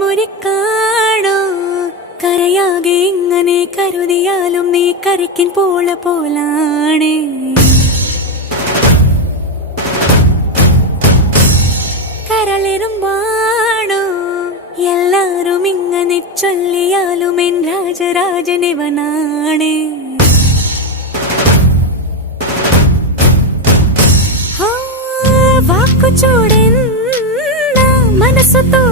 മുറിക്കാണോ കരയാകെ ഇങ്ങനെ കരുതിയാലും നീ കരയ്ക്കിൻ പോലാണ് കരളിരുമ്പാണോ എല്ലാരും ഇങ്ങനെ ചൊല്ലിയാലും എൻ രാജരാജനിവനാണ് വാക്കു ചൂടെന്ന മനസ്സു